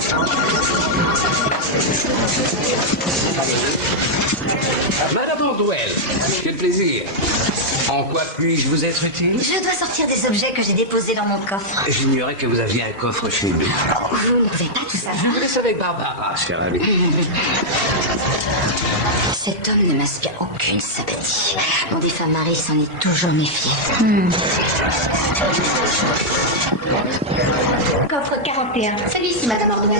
Madame Ordwell, quel plaisir. En quoi puis-je vous être utile? Je dois sortir des objets que j'ai déposés dans mon coffre. J'ignorais que vous aviez un coffre chez vous. Vous ne pouvez pas tout savoir. Je laisse avec Barbara, cher ami. Cet homme ne m'inspire aucune sympathie. Mon défunt mari s'en est toujours méfié. Coffre 41. Celui-ci, Madame Ordwell.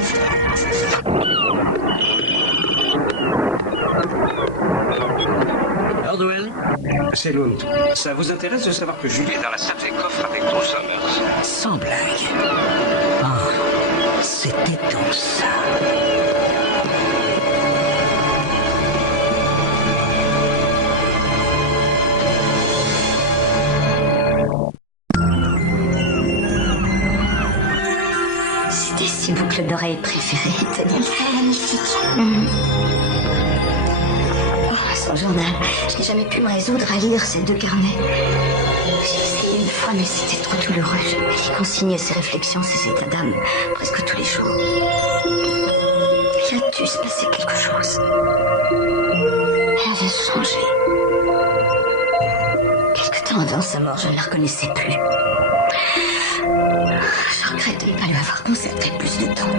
Ordwell, c'est Lund. Ça vous intéresse de savoir que Julie est dans la salle des coffres avec Drew Summers? Sans blague. Oh, c'était donc ça. C'était ses boucles d'oreilles préférées, Tony. Magnifique. Son journal. Je n'ai jamais pu me résoudre à lire ces deux carnets. J'ai essayé une fois, mais c'était trop douloureux. Elle y consigne ses réflexions, ses états d'âme, presque tous les jours. Il a dû se passer quelque chose. Elle avait changé. Quelque temps avant sa mort, je ne la reconnaissais plus. Je regrette de ne pas lui avoir consacré plus de temps.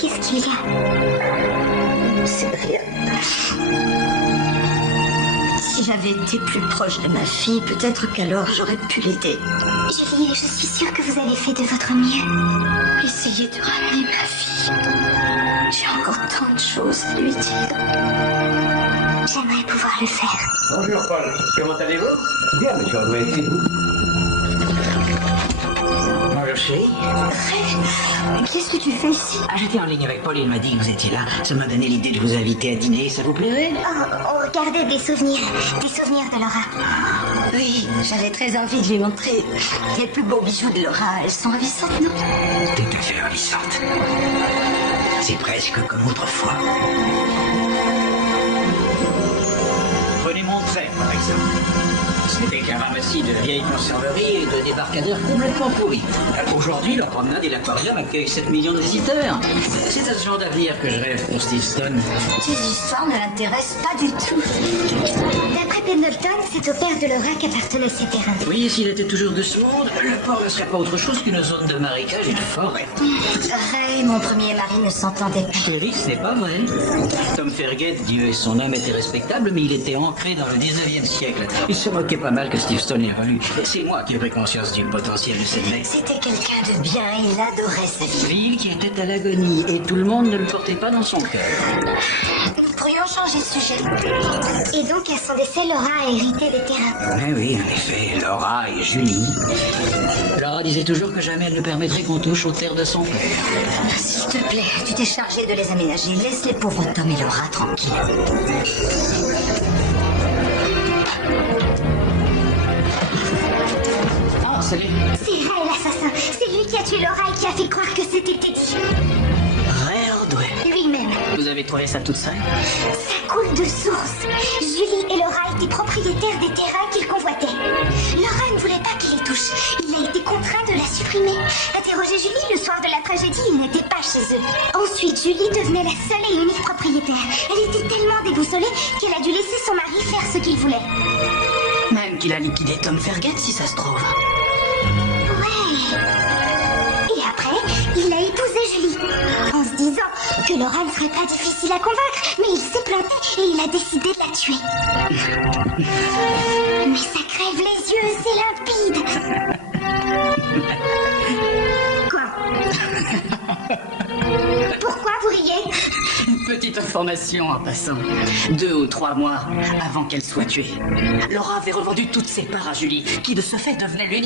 Qu'est-ce qu'il y a? C'est rien. Si j'avais été plus proche de ma fille, peut-être qu'alors j'aurais pu l'aider. Julie, je suis sûre que vous avez fait de votre mieux. Essayer de ramener ma fille. J'ai encore tant de choses à lui dire. J'aimerais pouvoir le faire. Bonjour, Paul. Comment allez-vous? Bien, monsieur Ordwell. Et vous? Bonjour, chérie. Qu'est-ce que tu fais ici? Ah, j'étais en ligne avec Paul, il m'a dit que vous étiez là. Ça m'a donné l'idée de vous inviter à dîner, ça vous plairait? On regardait des souvenirs de Laura. Oui, j'avais très envie de lui montrer les plus beaux bijoux de Laura. Elles sont ravissantes, non? Tout à fait ravissante. C'est presque comme autrefois. Prenez mon trait, par exemple. C'était qu'un ramassis de vieilles conserveries et de débarcadères complètement pourris. Aujourd'hui, la promenade et l'aquarium accueillent 7 millions de visiteurs. C'est à ce genre d'avenir que je rêve pour Steve Stone. Ces histoires ne l'intéressent pas du tout. D'après Pendleton, c'est au père de Laura qu'appartenaient ces terrains. Oui, s'il était toujours de ce monde, le port ne serait pas autre chose qu'une zone de marécage et de forêt. Ray, mon premier mari, ne s'entendait pas. Chérie, ce n'est pas vrai. Tom Ferget, Dieu et son homme, était respectable, mais il était ancré dans le 19e siècle. Il se moquait pas mal que Steve Stone ait relu. C'est moi qui ai pris conscience du potentiel de cette mec. C'était quelqu'un de bien, il adorait sa vie. Ville qui était à l'agonie, et tout le monde ne le portait pas dans son cœur. Nous pourrions changer de sujet. Et donc, à son décès, Laura a hérité des terrains. Mais oui, en effet, Laura et Julie. Laura disait toujours que jamais elle ne permettrait qu'on touche aux terres de son père. S'il te plaît, tu t'es chargé de les aménager. Laisse les pauvres Tom et Laura tranquilles. Ah, salut. C'est Ray l'assassin. C'est lui qui a tué Laura et qui a fait croire que c'était Teddy. Ray Ordwell. Lui-même. Vous avez trouvé ça toute seule? Ça coule de source. Julie et Laura étaient propriétaires des terrains qu'ils convoitaient. Laura ne voulait pas qu'il les touche. Il a été contraint de la supprimer. Interrogé Julie le soir de la tragédie, il n'était pas chez eux. Ensuite, Julie devenait la seule et unique propriétaire. Elle était tellement déboussolée qu'elle a dû laisser son mari faire ce qu'il voulait. Même qu'il a liquidé Tom Ferget, si ça se trouve. Ouais. Et après, il a épousé Julie. En se disant que Laura ne serait pas difficile à convaincre, mais il s'est planté et il a décidé de la tuer. Mais ça crève les yeux, c'est limpide. Quoi? Pourquoi vous riez? Petite information en passant. 2 ou 3 mois avant qu'elle soit tuée, Laura avait revendu toutes ses parts à Julie, qui de ce fait devenait l'unique